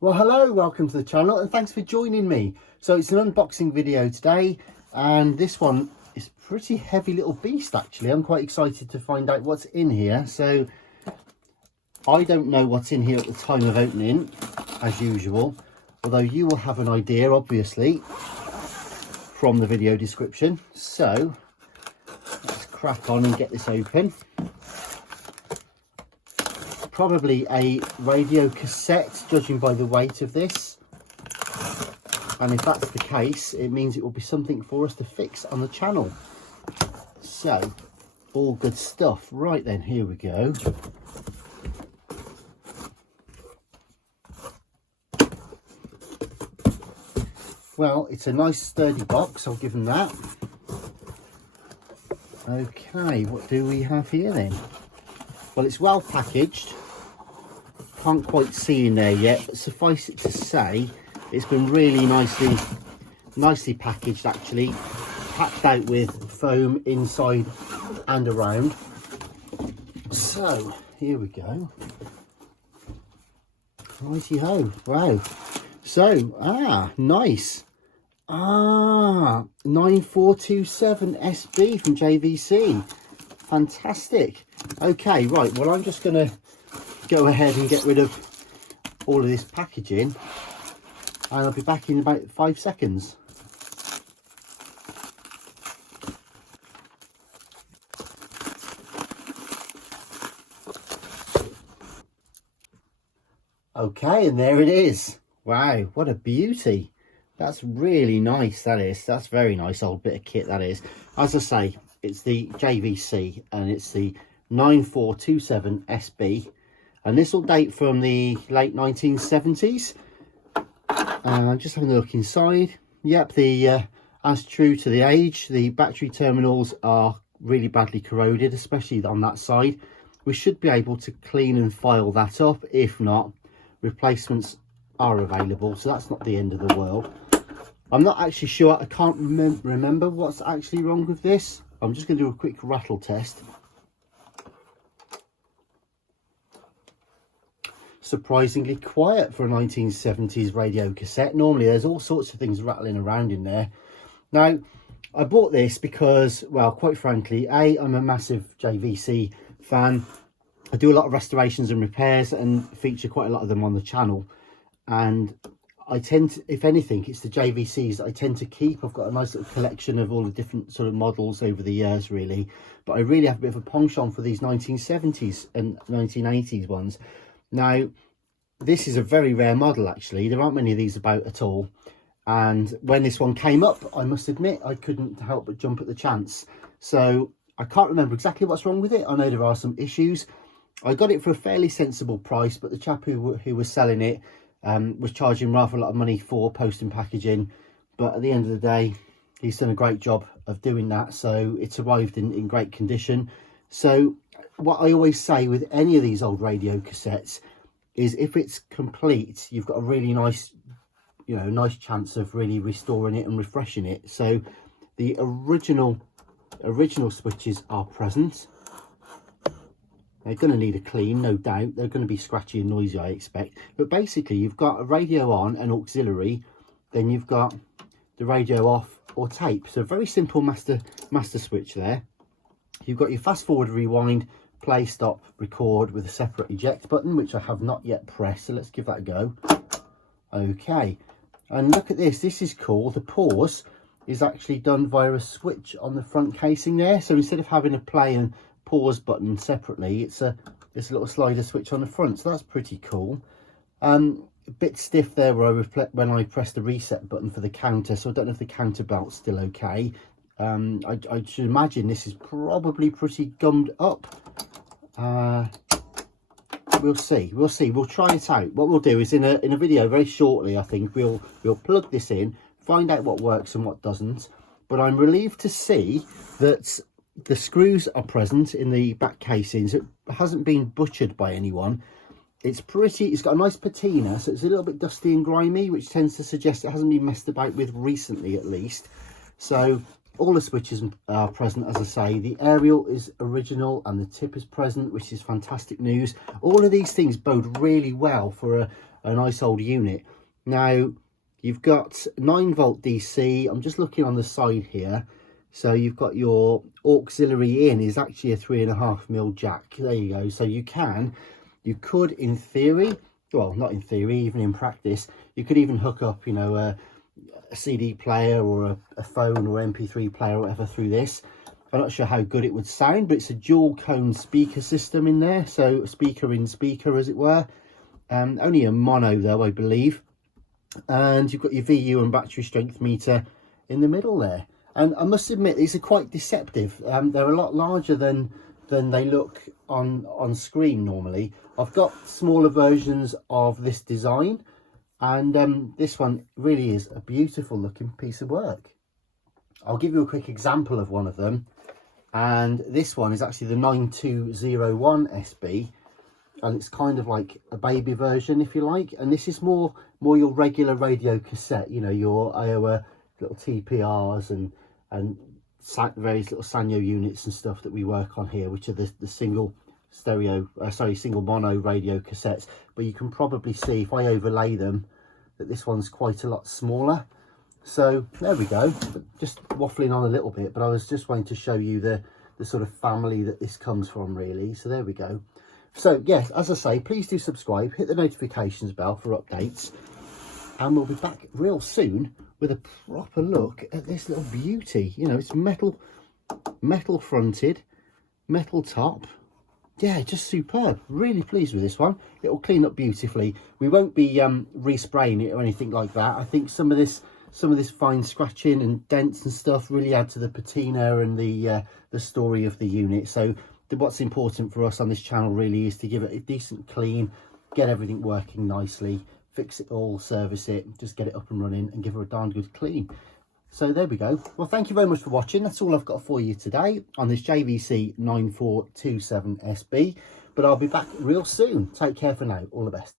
Well, hello, welcome to the channel and thanks for joining me. So it's an unboxing video today, and this one is a pretty heavy little beast actually. I'm quite excited to find out what's in here. So I don't know what's in here at the time of opening, as usual, although you will have an idea obviously from the video description. So let's crack on and get this open. Probably a radio cassette, judging by the weight of this, and if that's the case, it means it will be something for us to fix on the channel. So all good stuff. Right then, here we go. Well, it's a nice sturdy box, I'll give them that. Okay, what do we have here then? Well, it's well packaged. Can't quite see in there yet, but suffice it to say it's been really nicely packaged actually, packed out with foam inside and around. So here we go. Righty ho. Wow. So nice. 9427 SB from JVC. Fantastic. Okay, right, well, I'm just going to go ahead and get rid of all of this packaging, and I'll be back in about 5 seconds. Okay, and there it is. Wow, what a beauty. That's really nice, that is. That's very nice old bit of kit, that is. As I say, it's the JVC and it's the 9427 SB, and this will date from the late 1970s. And I'm just having a look inside. Yep, as true to the age, the battery terminals are really badly corroded, especially on that side. We should be able to clean and file that up. If not, replacements are available, so that's not the end of the world. I'm not actually sure, I can't remember what's actually wrong with this. I'm just going to do a quick rattle test. Surprisingly quiet for a 1970s radio cassette. Normally there's all sorts of things rattling around in there. Now, I bought this because, well, quite frankly, I'm a massive JVC fan. I do a lot of restorations and repairs and feature quite a lot of them on the channel, and I tend to, if anything, it's the JVCs that I tend to keep. I've got a nice little collection of all the different sort of models over the years really, but I really have a bit of a penchant for these 1970s and 1980s ones. Now, this is a very rare model actually. There aren't many of these about at all, and when this one came up, I must admit I couldn't help but jump at the chance. So I can't remember exactly what's wrong with it. I know there are some issues. I got it for a fairly sensible price, but the chap who was selling it was charging rather a lot of money for post and packaging. But at the end of the day, he's done a great job of doing that, so it's arrived in great condition. So what I always say with any of these old radio cassettes is, if it's complete, you've got a really nice, nice chance of really restoring it and refreshing it. So the original switches are present. They're going to need a clean, no doubt. They're going to be scratchy and noisy, I expect. But basically, you've got a radio on, an auxiliary, then you've got the radio off or tape. So very simple master switch there. You've got your fast forward, rewind, play, stop, record with a separate eject button, which I have not yet pressed. So let's give that a go. Okay. And look at this. This is cool. The pause is actually done via a switch on the front casing there. So instead of having a play and pause button separately, it's a little slider switch on the front, so that's pretty cool. A bit stiff there when I press the reset button for the counter, so I don't know if the counter belt's still okay. I should imagine this is probably pretty gummed up. We'll see, we'll try it out. What we'll do is in a video very shortly, I think we'll plug this in, find out what works and what doesn't. But I'm relieved to see that the screws are present in the back casings. It hasn't been butchered by anyone. It's got a nice patina, so it's a little bit dusty and grimy, which tends to suggest it hasn't been messed about with recently, at least. So all the switches are present, as I say. The aerial is original and the tip is present, which is fantastic news. All of these things bode really well for a nice old unit. Now you've got 9-volt DC. I'm just looking on the side here. So you've got your auxiliary in is actually a 3.5mm jack. There you go. So you could in theory, well, not in theory, even in practice, you could even hook up, you know, a CD player or a phone or MP3 player or whatever through this. I'm not sure how good it would sound, but it's a dual cone speaker system in there, so speaker in speaker, as it were. Only a mono though, I believe. And you've got your VU and battery strength meter in the middle there. And I must admit, these are quite deceptive. They're a lot larger than they look on screen normally. I've got smaller versions of this design, and this one really is a beautiful looking piece of work. I'll give you a quick example of one of them. And this one is actually the 9201 SB, and it's kind of like a baby version, if you like. And this is more your regular radio cassette, you know, your Iowa little TPRs and various little Sanyo units and stuff that we work on here, which are the single mono radio cassettes. But you can probably see if I overlay them that this one's quite a lot smaller. So there we go, just waffling on a little bit, but I was just wanting to show you the sort of family that this comes from, really. So there we go. So yes, as I say, please do subscribe, hit the notifications bell for updates, and we'll be back real soon with a proper look at this little beauty. You know, it's metal fronted, metal top. Yeah, just superb. Really pleased with this one. It will clean up beautifully. We won't be respraying it or anything like that. I think some of this fine scratching and dents and stuff really add to the patina and the story of the unit. So what's important for us on this channel really is to give it a decent clean, get everything working nicely, fix it all, service it, just get it up and running and give her a darn good clean. So there we go. Well, thank you very much for watching. That's all I've got for you today on this JVC 9427 SB, but I'll be back real soon. Take care for now. All the best.